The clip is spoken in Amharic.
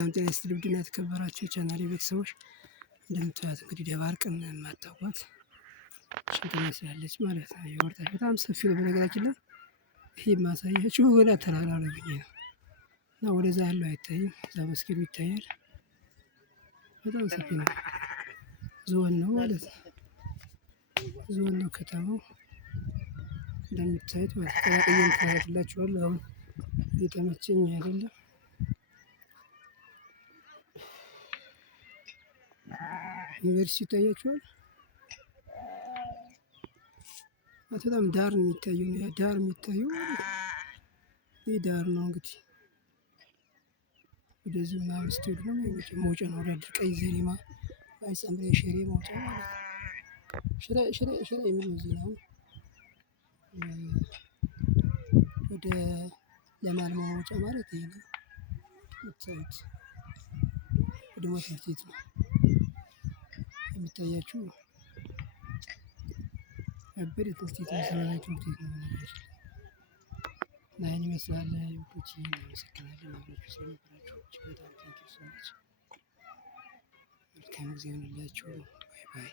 ጤና ይስጥልኝ ውድና የተከበራችሁ የቻናሌ ቤተሰቦች እንደምታዩት እንግዲህ ደባርቅን የማታውቋት ሽንት ትመስላለች ማለት ነው። የወርታች በጣም ሰፊ ነው። በነገራችን ላይ ይሄ የማሳያችሁ ወደ ተራራ ላይ ብዬ ነው እና ወደዛ ያለው አይታይም። እዛ መስጊዱ ይታያል። በጣም ሰፊ ነው። ዞን ነው ማለት ነው። ዞን ነው ከተማው እንደምታዩት ማለት ቀላቅዬ ታያላችኋለሁ። አሁን እየተመቸኝ አይደለም። ዩኒቨርሲቲ ይታያችኋል። በጣም ዳር ነው የሚታየው። ዳር የሚታየው ይህ ዳር ነው እንግዲህ ወደዚህ ምናምን ስትሄዱ ደግሞ መውጫ ነው። ወደ ቀይ ዘሪማ ባይጸምሬ ሽሬ መውጫ ማለት ነው። ሽሬ የሚለው እዚህ ነው። ወደ ለማልሞ መውጫ ማለት ይሄ ነው። የምታዩት ወደ ትምህርት ቤት ነው የሚታያችሁ። ያበደ ትምህርት ቤት ነው። ዘመናዊ ትምህርት ቤት ነው። እና ይሄን ይመስላል ውዶቼ። እናመሰግናለን አብራችሁ ስለነበራችሁ እጅግ በጣም ቴንኪው ሶ ማች። መልካም ጊዜ ይሁንላችሁ። ባይ ባይ